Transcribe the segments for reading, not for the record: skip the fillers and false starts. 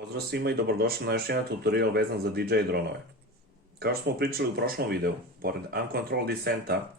Pozdrav svima i dobrodošli na još jedan tutorial vezan za DJI dronove. Kao što smo pričali u prošlom videu, pored Uncontrolled Descenta,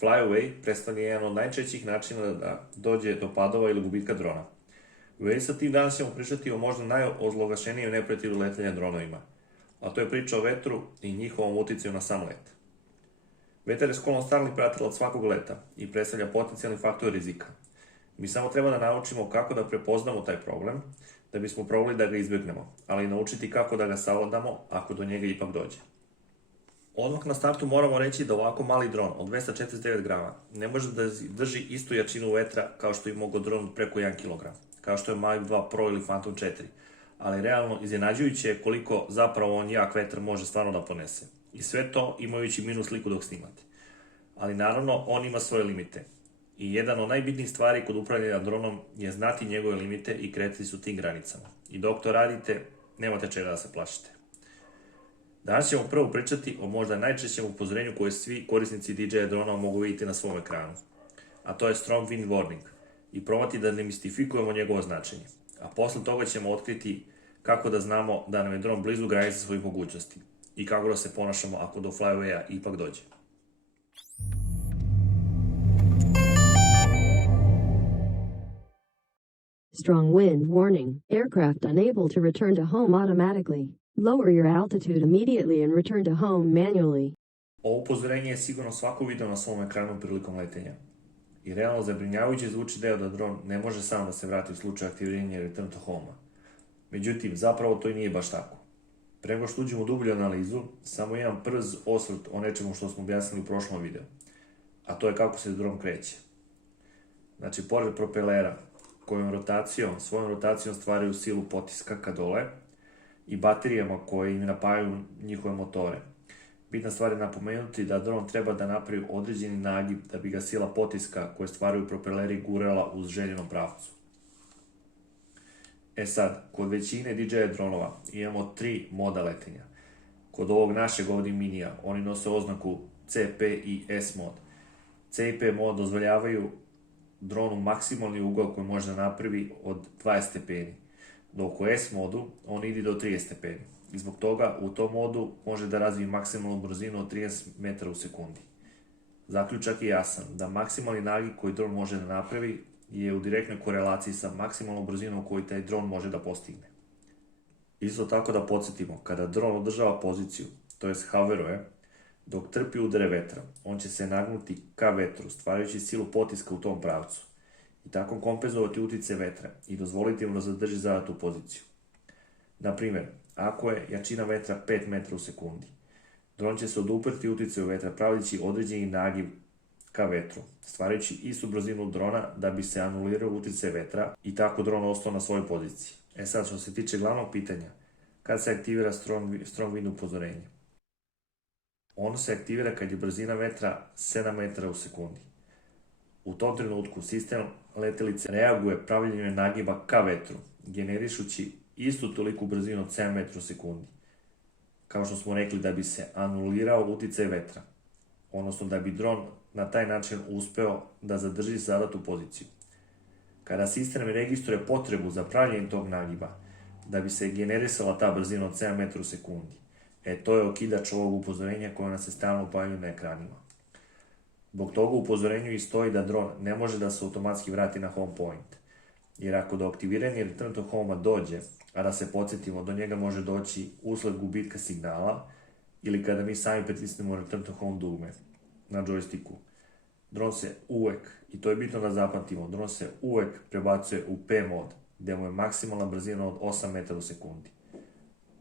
Flyaway predstavlja jedan od najčešćih načina da dođe do padova ili gubitka drona. U vezi sa tim danas ćemo pričati o možda najozloglašenijem neprijatelju letenja dronovima, a to je priča o vetru i njihovom uticaju na sam let. Vetar je skolno stalni pratilac svakog leta i predstavlja potencijalni faktor rizika. Mi samo treba da naučimo kako da prepoznamo taj problem, da bismo probali da ga izbjegnemo, ali i naučiti kako da ga savladamo ako do njega ipak dođe. Odmah na startu moramo reći da ovako mali dron od 249 grama ne može da drži istu jačinu vetra kao što je mogao dron od preko 1 kg, kao što je Mavic 2 Pro ili Phantom 4, ali realno iznenađujuće je koliko zapravo on jak vetar može stvarno da ponese. I sve to imajući minus sliku dok snimate. Ali naravno on ima svoje limite. I jedan od najbitnijih stvari kod upravljanja dronom je znati njegove limite i kretati su tim granicama. I dok to radite, nemate čega da se plašite. Danas ćemo prvo pričati o možda najčešćem upozorenju koje svi korisnici DJI drona mogu vidjeti na svom ekranu. A to je Strong Wind Warning. I probati da demistifikujemo njegovo značenje. A posle toga ćemo otkriti kako da znamo da nam je dron blizu granice svojih mogućnosti. I kako da se ponašamo ako do Flywaya ipak dođe. Strong wind warning. Aircraft unable to return to home automatically. Lower your altitude immediately and return to home manually. Ovo upozorenje je sigurno svako video na svom ekranu prilikom letenja. I realno zabrinjavajuće zvuči deo da dron ne može sam da se vrati u slučaju aktiviranja Return to Home-a. Međutim, zapravo to i nije baš tako. Pre nego što uđemo u dublju analizu, samo jedan brz osvrt o nečemu što smo objasnili u prošlom videu. A to je kako se dron kreće. Znači, pored propelera, svojom rotacijom stvaraju silu potiska ka dole i baterijama koje im napajaju njihove motore. Bitna stvar je napomenuti da dron treba da napravi određeni nagib da bi ga sila potiska koje stvaraju propeleri gurala u željenom pravcu. E sad, kod većine DJI dronova imamo 3 moda letenja. Kod ovog našeg ovdje minija oni nose oznaku CP i S mod. C i P mod dozvoljavaju dronu maksimalni ugao koji može da napravi od 20 stepeni, dok u S modu on ide do 30 stepeni. I zbog toga u tom modu može da razvije maksimalnu brzinu od 30 metara u sekundi. Zaključak je jasan, da maksimalni nagib koji dron može da napravi je u direktnoj korelaciji sa maksimalnom brzinom koju taj dron može da postigne. Isto tako da podsjetimo, kada dron održava poziciju, to jest hoveruje, dok trpi udare vetra, on će se nagnuti ka vetru, stvarajući silu potiska u tom pravcu i tako kompenzovati utice vetra i dozvoliti mu da zadrži zadatu poziciju. Na primjer, ako je jačina vetra 5 metra u sekundi, dron će se oduprti uticaju vetra pravići određeni nagib ka vetru, stvarajući istu brzinu drona da bi se anulirao utice vetra i tako dron ostao na svojoj poziciji. E sad, što se tiče glavnog pitanja, kad se aktivira Strong Wind upozorenje? Ono se aktivira kad je brzina vetra 7 metara u sekundi. U tom trenutku sistem letelice reaguje pravljenjem nagiba ka vetru, generišući istu toliku brzinu od 7 metara u sekundi. Kao što smo rekli, da bi se anulirao uticaj vetra, odnosno da bi dron na taj način uspeo da zadrži zadatu poziciju. Kada sistem registruje potrebu za pravljenje tog nagiba, da bi se generisala ta brzina od 7 metara u sekundi, to je okidač ovog upozorenja koje nas se stalno pojavljuje na ekranima. Zbog toga u upozorenju i stoji da dron ne može da se automatski vrati na home point. Jer ako do aktiviranja Return to Home-a dođe, a da se podsjetimo, do njega može doći usled gubitka signala ili kada mi sami pritisnemo Return to Home dugme na joysticku, dron se uvek, i to je bitno da zapamtimo, dron se uvek prebacuje u P mod, gde mu je maksimalna brzina od 8 metara u sekundi.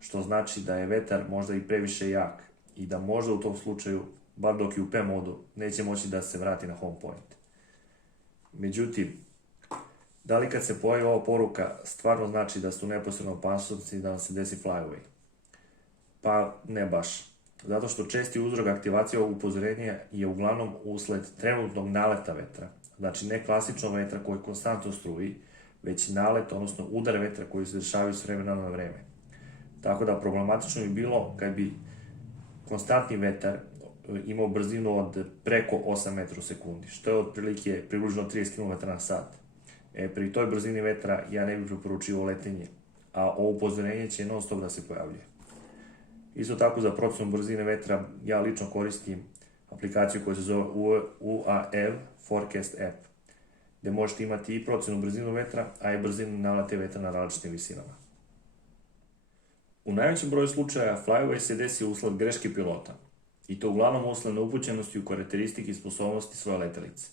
Što znači da je vetar možda i previše jak i da možda u tom slučaju, bar dok je u P modu, neće moći da se vrati na home point. Međutim, da li kad se pojavi ova poruka stvarno znači da su neposredno opasnosti da nam se desi Flyaway? Pa ne baš. Zato što česti uzrok aktivacije ovog upozorenja je uglavnom usled trenutnog naleta vetra. Znači ne klasičnog vetra koji konstantno struji, već nalet, odnosno udar vetra koji se dešavaju s vremena na vreme. Tako da problematično bi bilo kad bi konstantni vetar imao brzinu od preko 8 metara u sekundi, što je otprilike približno 30 km na sat. Pri toj brzini vetra ja ne bih preporučio letenje a ovo upozorenje će non stop da se pojavljuje. Isto tako za procenu brzine vetra ja lično koristim aplikaciju koja se zove UAV Forecast App, gde možete imati i procenu brzinu vetra, a i brzinu nalete vetra na različitim visinama. U najvećem broju slučaja flyaway se desi usled greške pilota, i to uglavnom usled neupućenosti u karakteristike i sposobnosti svoje letelice.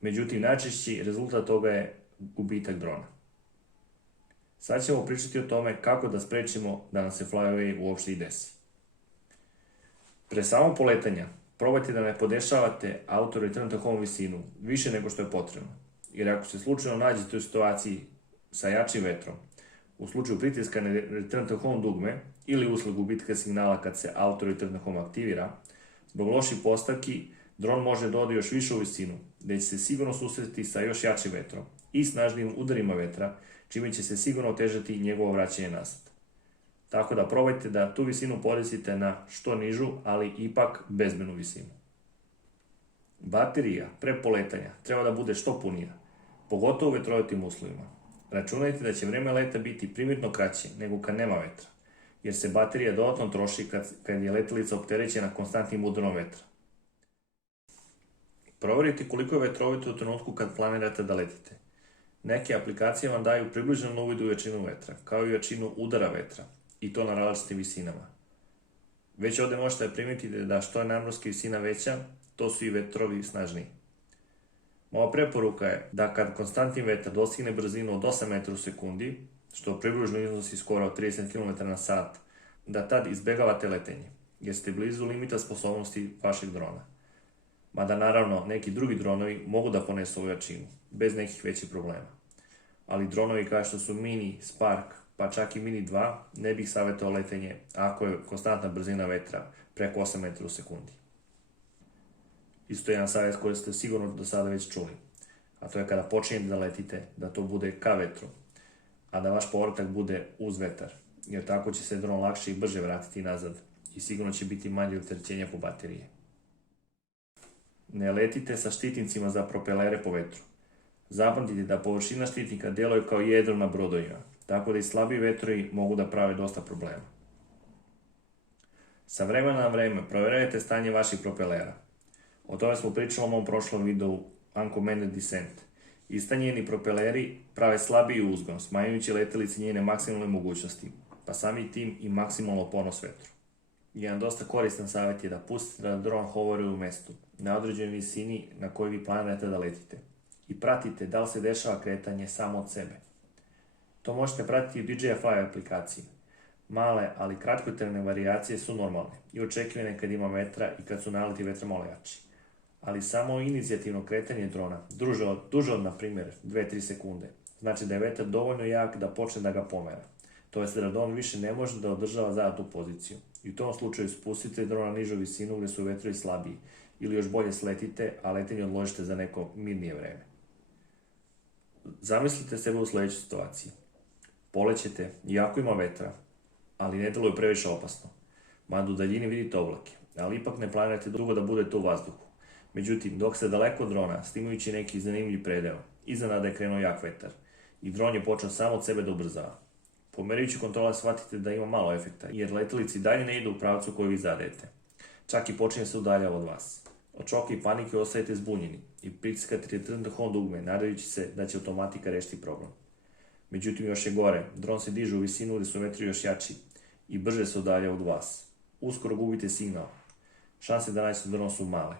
Međutim, najčešći rezultat toga je gubitak drona. Sad ćemo pričati o tome kako da sprečimo da nam se flyaway uopšte i desi. Pre samog poletanja, probajte da ne podešavate auto return to home visinu više nego što je potrebno, jer ako se slučajno nađete u situaciji sa jačim vetrom, u slučaju pritiska na return to home dugme ili usled gubitka signala kad se auto return to home aktivira, zbog loših postavki, dron može da ode još više u visinu, gde će se sigurno susretiti sa još jačim vetrom i snažnim udarima vetra, čime će se sigurno otežati njegovo vraćanje nazad. Tako da probajte da tu visinu podesite na što nižu, ali ipak bezbednu visinu. Baterija pre poletanja treba da bude što punija, pogotovo u vetrovitim uslovima. Računajte da će vreme leta biti primirno kraće nego kad nema vetra, jer se baterija dodatno troši kad je letelica opterećena konstantnim udarom vetra. Proverite koliko je vetrovito u trenutku kad planirate da letite. Neke aplikacije vam daju približan uvid u jačinu vetra, kao i jačinu udara vetra, i to na različitim visinama. Već ovde možete primetiti da što je nadmorska visina veća, to su i vetrovi snažniji. Moja preporuka je da kad konstantni vetar dostigne brzinu od 8 metara u sekundi, što približno iznosi skoro 30 km na sat, da tad izbegavate letenje, jer ste blizu limita sposobnosti vašeg drona. Mada naravno neki drugi dronovi mogu da ponesu ovu jačinu, bez nekih većih problema. Ali dronovi kao što su Mini, Spark, pa čak i Mini 2, ne bih savjetovao letenje ako je konstantna brzina vetra preko 8 metara u sekundi. Isto je jedan savjet koji ste sigurno do sada već čuli, a to je kada počinjete da letite, da to bude ka vetru, a da vaš povratak bude uz vetar, jer tako će se dron lakše i brže vratiti nazad i sigurno će biti manje opterećenja po baterije. Ne letite sa štitnicima za propelere po vetru. Zapamtite da površina štitnika deluje kao jedro na brodovima, tako da i slabiji vetrovi mogu da prave dosta problema. Sa vremena na vreme proverajte stanje vaših propelera. O tome smo pričali u mom prošlom videu Uncommanded Descent. Istanjeni propeleri prave slabiji uzgon, smanjujući letelici njene maksimalne mogućnosti, pa sami tim i maksimalno ponos vetru. Jedan dosta koristan savjet je da pustite da dron hoveruje u mestu, na određenoj visini na kojoj vi planirate da letite, i pratite da li se dešava kretanje samo od sebe. To možete pratiti u DJI Fly aplikaciji. Male, ali kratkotrajne varijacije su normalne i očekivane kad ima vetra i kad su naleti vetra malo jači. Ali samo inicijativno kretanje drona, duže od, na primjer, 2-3 sekunde, znači da je vetar dovoljno jak da počne da ga pomera. To jest da dron više ne može da održava zadatu poziciju. I u tom slučaju spustite dron na nižu visinu gde su vetrovi slabiji, ili još bolje sletite, a letenje odložite za neko mirnije vreme. Zamislite sebe u sledećoj situaciji. Polećete, iako ima vetra, ali ne deluje previše opasno. Mada u daljini vidite oblake, ali ipak ne planirate dugo da budete u vazduhu. Međutim, dok ste daleko od drona, snimajući neki zanimljiv predeo, iznenada je krenuo jak vetar i dron je počeo samo od sebe da ubrzava. Pomerajući kontrola shvatite da ima malo efekta, jer letelici dalje ne ide u pravcu koju vi zadajete. Čak i počinje se udaljava od vas. Od šoka i panike ostajete zbunjeni i pritiskate return to home dugme, nadajući se da će automatika rešiti problem. Međutim, još je gore, dron se diže u visinu gde su vetri još jači i brže se udaljava od vas. Uskoro gubite signal. Šanse da nađete dron su male.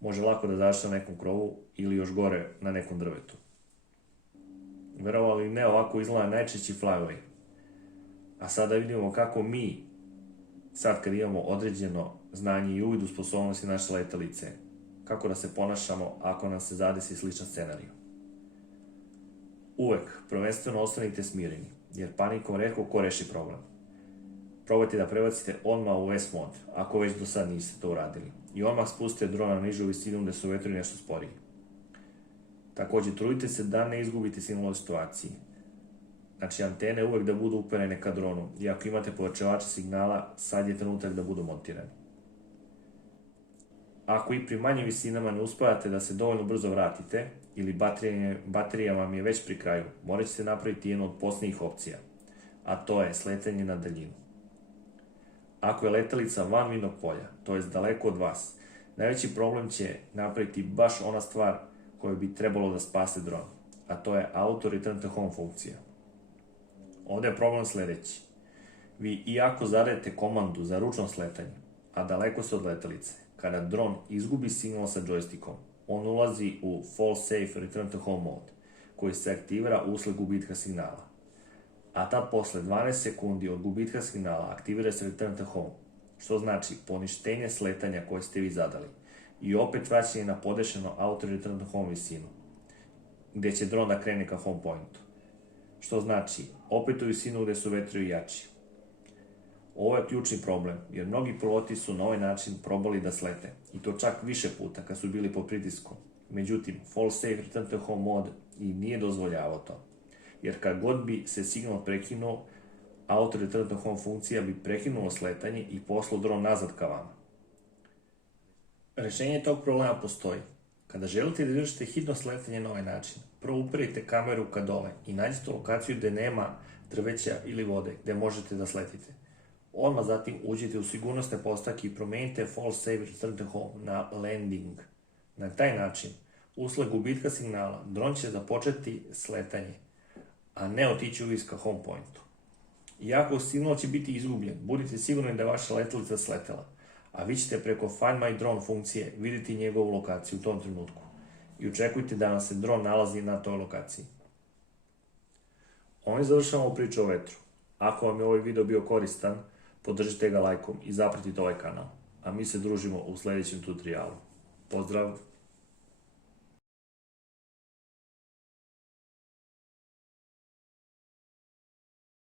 Može lako da završi na nekom krovu ili još gore na nekom drvetu. Verovali ne, ovako izgleda najčešći flyaway. A sada vidimo kako mi, sad kad imamo određeno znanje i uvid u sposobnosti naše letelice, kako da se ponašamo ako nam se zadesi sličan scenarij. Uvek, prvenstveno ostanite smireni, jer panikom retko ko reši problem. Probajte da prebacite odmah u S-mod, ako već do sad niste to uradili, i odmah spustite drona na nižu visinu gde su vetrovi nešto sporiji. Takođe, trudite se da ne izgubite signal u situaciji. Znači, antene uvek da budu uperene ka dronu, i ako imate pojačavače signala, sad je trenutak da budu montirani. Ako i pri manjim visinama ne uspavate da se dovoljno brzo vratite ili baterija vam je već pri kraju, morat ćete napraviti jednu od posljednjih opcija, a to je sletanje na daljinu. Ako je letelica van vidnog polja, to jest daleko od vas, najveći problem će napraviti baš ona stvar koju bi trebalo da spase dron, a to je auto return to home funkcija. Ovdje je problem sledeći. Vi iako zadajete komandu za ručno sletanje, a daleko ste od letelice, kada dron izgubi signal sa joystickom, on ulazi u false safe return to home mode, koji se aktivira usled gubitka signala. A tad posle 12 sekundi od gubitka signala aktivira se return to home, što znači poništenje sletanja koje ste vi zadali i opet vraćanje na podešeno auto return to home visinu, gde će dron da krene ka home pointu. Što znači, opet u visinu gde su vetrovi jači. Ovo je ključni problem, jer mnogi piloti su na ovaj način probali da slete, i to čak više puta kad su bili pod pritiskom. Međutim, false safe return to home mode i nije dozvoljavao to, jer kad god bi se signal prekinuo, auto return to home funkcija bi prekinulo sletanje i poslao dron nazad ka vama. Rešenje tog problema postoji. Kada želite da izvršite hitno sletanje na ovaj način, prvo uperite kameru ka dole i nađite lokaciju gde nema drveća ili vode, gde možete da sletite. Odmah zatim uđite u sigurnosne postavke i promenite false safe return to home na landing. Na taj način, usled gubitka signala, dron će započeti sletanje, a ne otići u ka home pointu. Iako signal će biti izgubljen, budite sigurni da je vaša letelica sletela, a vi ćete preko Find My Drone funkcije vidjeti njegovu lokaciju u tom trenutku i očekujte da vam se dron nalazi na toj lokaciji. Ovim završavamo priču o vetru. Ako vam je ovaj video bio koristan, podržite ga lajkom i zapratite ovaj kanal, a mi se družimo u sljedećem tutorialu. Pozdrav!